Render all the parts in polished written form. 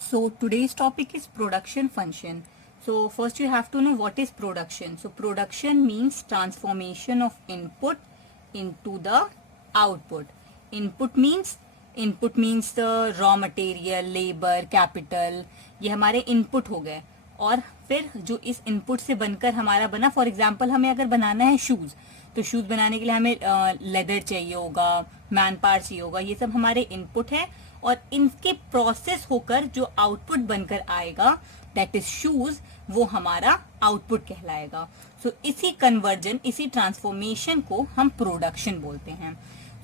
So today's topic is production function. So first you have to know what is production. So production means transformation of input into the output. Input means the raw material, labor, capital. ये हमारे input हो गए. और फिर जो इस input से बनकर हमारा बना, फॉर एग्जाम्पल हमें अगर बनाना है शूज, तो शूज बनाने के लिए हमें लेदर चाहिए होगा, मैन पावर चाहिए होगा, ये सब हमारे इनपुट है. और इनके प्रोसेस होकर जो आउटपुट बनकर आएगा, दैट इज शूज, वो हमारा आउटपुट कहलाएगा. सो इसी कन्वर्जन, इसी ट्रांसफॉर्मेशन को हम प्रोडक्शन बोलते हैं.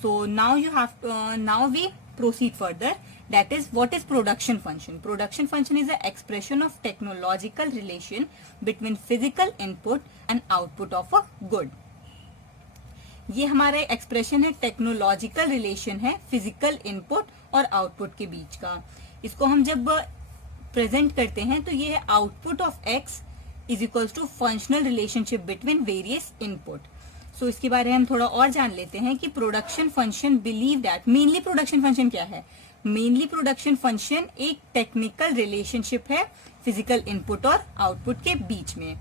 So now we proceed further. That is, what is production function? Production function is an expression of technological relation between physical input and output of a good. ये हमारा expression है, technological relation है physical input और output के बीच का. इसको हम जब प्रेजेंट करते हैं तो ये है output of X is equals to functional relationship between various input. So इसके बारे में हम थोड़ा और जान लेते हैं कि production function believe that, mainly production function क्या है. मेनली प्रोडक्शन फंक्शन एक टेक्निकल रिलेशनशिप है फिजिकल इनपुट और आउटपुट के बीच में.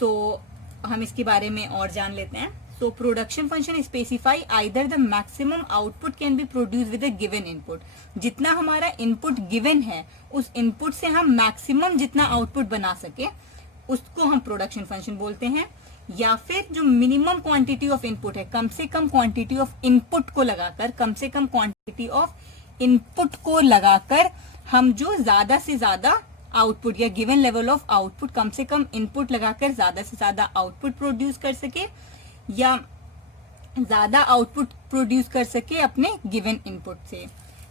सो हम इसके बारे में और जान लेते हैं. So production function specify either the maximum output can be produced with a given input. जितना हमारा input given है, उस input से हम maximum जितना output बना सके, उसको हम production function बोलते हैं. या फिर जो minimum quantity of input है, कम से कम quantity of input को लगाकर, कम से कम quantity of input को लगाकर हम जो ज्यादा से ज्यादा आउटपुट या गिवन लेवल ऑफ आउटपुट, कम से कम इनपुट लगाकर ज्यादा से ज्यादा आउटपुट प्रोड्यूस कर सके या ज्यादा आउटपुट प्रोड्यूस कर सके अपने गिवन इनपुट से.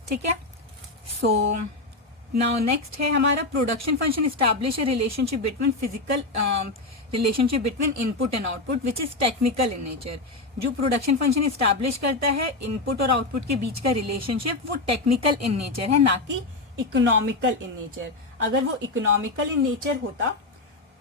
ठीक है. सो नाउ नेक्स्ट है हमारा production function establish a relationship between physical relationship between input and output which is technical in nature. जो प्रोडक्शन फंक्शन एस्टैब्लिश करता है इनपुट और आउटपुट के बीच का रिलेशनशिप, वो टेक्निकल इन नेचर है, ना कि इकोनॉमिकल इन नेचर. अगर वो इकोनॉमिकल इन नेचर होता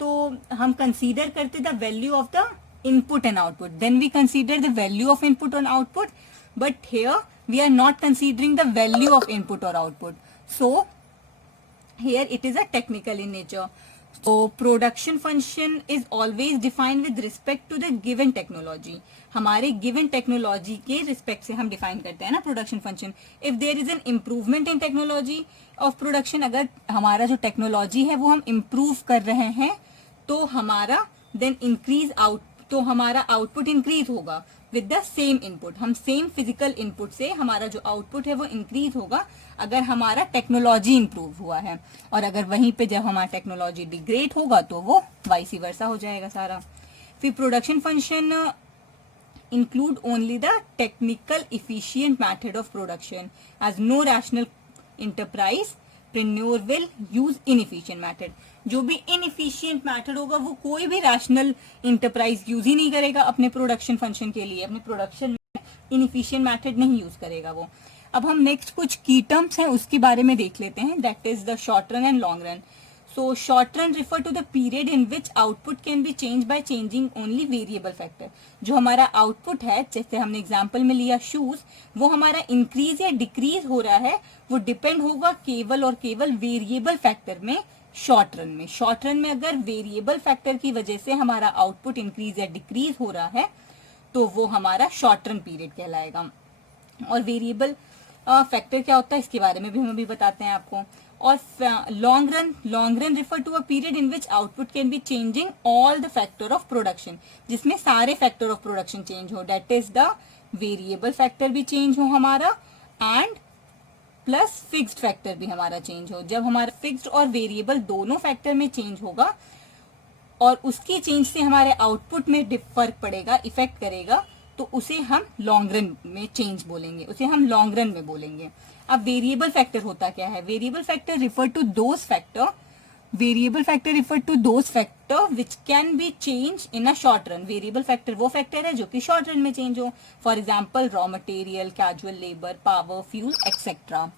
तो हम कंसीडर करते the value of the input and output, then we consider the value of input and output, but here we are not considering the value of input or output, so here it is a technical in nature. So production function is always defined with respect to the given technology. हमारे given technology के respect से हम define करते हैं ना production function. If there is an improvement in technology of production, अगर हमारा जो technology है वो हम improve कर रहे हैं तो हमारा then increase out, तो हमारा आउटपुट इंक्रीज होगा विद द सेम इनपुट. हम सेम फिजिकल इनपुट से हमारा जो आउटपुट है वो इंक्रीज होगा अगर हमारा टेक्नोलॉजी इंप्रूव हुआ है. और अगर वहीं पे जब हमारा टेक्नोलॉजी डिग्रेड होगा तो वो वाइसी वर्सा हो जाएगा सारा. फिर production function include only the technical efficient method of production as no rational entrepreneur will use inefficient method. जो भी इनएफिशिएंट मैथड होगा वो कोई भी रैशनल इंटरप्राइज यूज ही नहीं करेगा अपने प्रोडक्शन फंक्शन के लिए. अपने प्रोडक्शन में इनएफिशिएंट मैथड नहीं यूज करेगा वो. अब हम नेक्स्ट कुछ की टर्म्स हैं उसके बारे में देख लेते हैं. That is the short run and long run. So short run refer to the period in which output can be change by changing only variable factor. जो हमारा आउटपुट है, जैसे हमने एग्जाम्पल में लिया शूज, वो हमारा इंक्रीज या डिक्रीज हो रहा है, वो डिपेंड होगा केवल और केवल वेरिएबल फैक्टर में. शॉर्ट रन में अगर वेरिएबल फैक्टर की वजह से हमारा आउटपुट इंक्रीज या डिक्रीज हो रहा है तो वो हमारा शॉर्ट रन पीरियड कहलाएगा. और वेरिएबल फैक्टर क्या होता है इसके बारे में भी हम अभी बताते हैं आपको. और long run refer to a period in which output can be changing all the factor of production, जिसमें सारे फैक्टर ऑफ प्रोडक्शन चेंज हो. That is the variable factor भी चेंज हो हमारा एंड प्लस फिक्स्ड फैक्टर भी हमारा change हो. जब हमारा फिक्स्ड और वेरिएबल दोनों फैक्टर में चेंज होगा और उसकी चेंज से हमारे आउटपुट में फर्क पड़ेगा, इफेक्ट करेगा, तो उसे हम लॉन्ग रन में चेंज बोलेंगे, उसे हम लॉन्ग रन में बोलेंगे. अब वेरिएबल फैक्टर होता क्या है? Variable factor refer to those factor which can be change in a short run. Variable factor वो फैक्टर है जो कि शॉर्ट रन में चेंज हो. For example raw material, casual labour, power, fuel etcetera.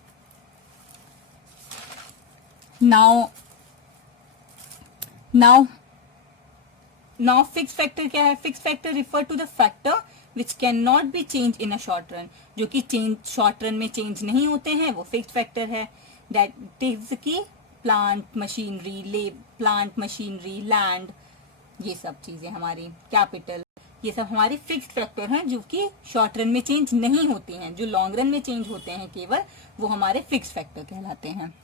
Now fix factor क्या है? Fix factor refer to the factor which can not be change in a short run. जो कि short run में change नहीं होते हैं वो फिक्स्ड फैक्टर है. दैट इज की प्लांट मशीनरी, लैंड, ये सब चीजें हमारी, कैपिटल, ये सब हमारी फिक्स्ड फैक्टर हैं जो कि शॉर्ट रन में चेंज नहीं होती हैं। जो लॉन्ग रन में चेंज होते हैं केवल वो हमारे फिक्स्ड फैक्टर कहलाते हैं।